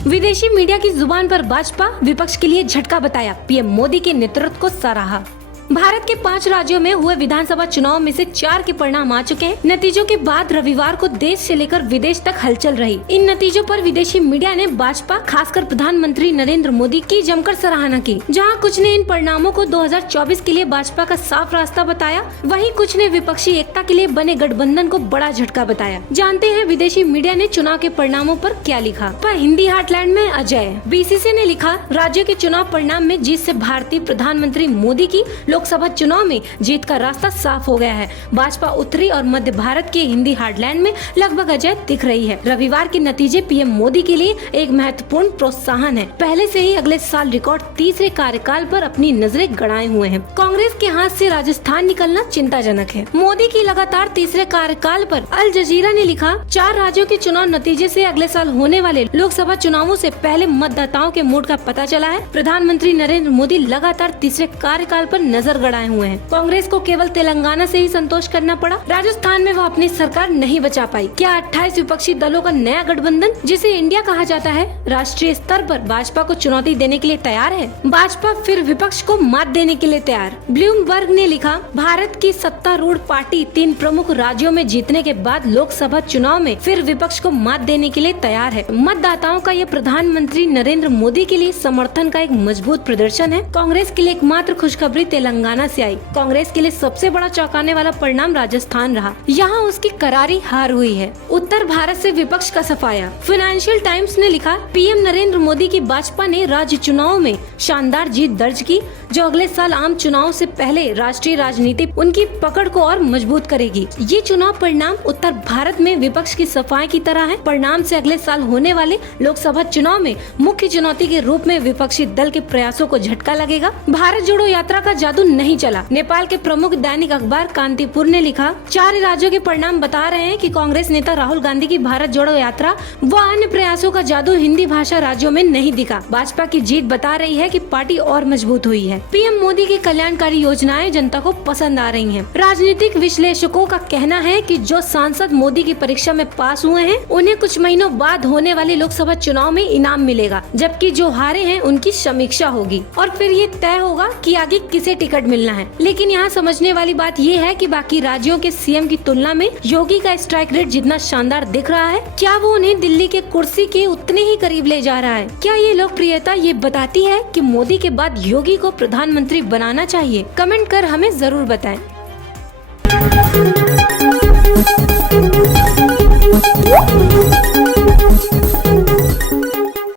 विदेशी मीडिया की जुबान पर भाजपा विपक्ष के लिए झटका बताया, पीएम मोदी के नेतृत्व को सराहा। भारत के 5 राज्यों में हुए विधानसभा चुनाव में से 4 के परिणाम आ चुके हैं। नतीजों के बाद रविवार को देश से लेकर विदेश तक हलचल रही। इन नतीजों पर विदेशी मीडिया ने भाजपा, खासकर प्रधानमंत्री नरेंद्र मोदी की जमकर सराहना की। जहां कुछ ने इन परिणामों को 2024 के लिए भाजपा का साफ रास्ता बताया, वहीं कुछ ने विपक्षी एकता के लिए बने गठबंधन को बड़ा झटका बताया। जानते हैं विदेशी मीडिया ने चुनाव के परिणामों पर क्या लिखा। पर हिंदी हार्टलैंड में अजय बीसीसी ने लिखा, राज्य के चुनाव परिणाम में जीत से भारतीय प्रधानमंत्री मोदी की लोकसभा चुनाव में जीत का रास्ता साफ हो गया है। भाजपा उत्तरी और मध्य भारत के हिंदी हार्टलैंड में लगभग अजय दिख रही है। रविवार के नतीजे पीएम मोदी के लिए एक महत्वपूर्ण प्रोत्साहन है। पहले से ही अगले साल रिकॉर्ड तीसरे कार्यकाल पर अपनी नजरें गड़ाए हुए हैं। कांग्रेस के हाथ से राजस्थान निकलना चिंताजनक है। मोदी की लगातार तीसरे कार्यकाल पर अल जजीरा ने लिखा, 4 राज्यों के चुनाव नतीजे से अगले साल होने वाले लोकसभा चुनावों से पहले मतदाताओं के मूड का पता चला है। प्रधानमंत्री नरेंद्र मोदी लगातार तीसरे कार्यकाल पर नजर गड़ाए हुए हैं। कांग्रेस को केवल तेलंगाना से ही संतोष करना पड़ा। राजस्थान में वह अपनी सरकार नहीं बचा पाई। क्या 28 विपक्षी दलों का नया गठबंधन, जिसे इंडिया कहा जाता है, राष्ट्रीय स्तर पर भाजपा को चुनौती देने के लिए तैयार है? भाजपा फिर विपक्ष को मात देने के लिए तैयार। ब्लूमबर्ग ने लिखा, भारत की सत्तारूढ़ पार्टी 3 प्रमुख राज्यों में जीतने के बाद लोकसभा चुनाव में फिर विपक्ष को मात देने के लिए तैयार है। मतदाताओं का यह प्रधानमंत्री नरेंद्र मोदी के लिए समर्थन का एक मजबूत प्रदर्शन है। कांग्रेस के लिए एकमात्र खुशखबरी तेलंगाना से आई। कांग्रेस के लिए सबसे बड़ा चौंकाने वाला परिणाम राजस्थान रहा। यहाँ उसकी करारी हार हुई है। उत्तर भारत से विपक्ष का सफाया। फाइनेंशियल टाइम्स ने लिखा, पीएम नरेंद्र मोदी की भाजपा ने राज्य चुनाव में शानदार जीत दर्ज की, जो अगले साल आम चुनाव से पहले राष्ट्रीय राजनीति उनकी पकड़ को और मजबूत करेगी। ये चुनाव परिणाम उत्तर भारत में विपक्ष की सफाई की तरह है। परिणाम से अगले साल होने वाले लोकसभा चुनाव में मुख्य चुनौती के रूप में विपक्षी दल के प्रयासों को झटका लगेगा। भारत जोड़ो यात्रा का जादू नहीं चला। नेपाल के प्रमुख दैनिक अखबार कांतिपुर ने लिखा, 4 राज्यों के परिणाम बता रहे हैं कि कांग्रेस नेता राहुल गांधी की भारत जोड़ो यात्रा व अन्य प्रयासों का जादू हिंदी भाषा राज्यों में नहीं दिखा। भाजपा की जीत बता रही है कि पार्टी और मजबूत हुई है। पीएम मोदी की कल्याणकारी योजनाएं जनता को पसंद आ रही हैं। राजनीतिक विश्लेषकों का कहना है कि जो सांसद मोदी की परीक्षा में पास हुए हैं, उन्हें कुछ महीनों बाद होने वाले लोकसभा चुनाव में इनाम मिलेगा, जबकि जो हारे हैं उनकी समीक्षा होगी और फिर ये तय होगा कि आगे किसे टिकट मिलना है। लेकिन यहाँ समझने वाली बात ये है कि बाकी राज्यों के सीएम की तुलना में योगी का स्ट्राइक रेट जितना शानदार दिख रहा है, क्या वो उन्हें दिल्ली के कुर्सी के उतने ही करीब ले जा रहा है? क्या ये लोकप्रियता ये बताती है कि मोदी के बाद योगी को प्रधानमंत्री बनाना चाहिए? कमेंट कर हमें जरूर बताएं।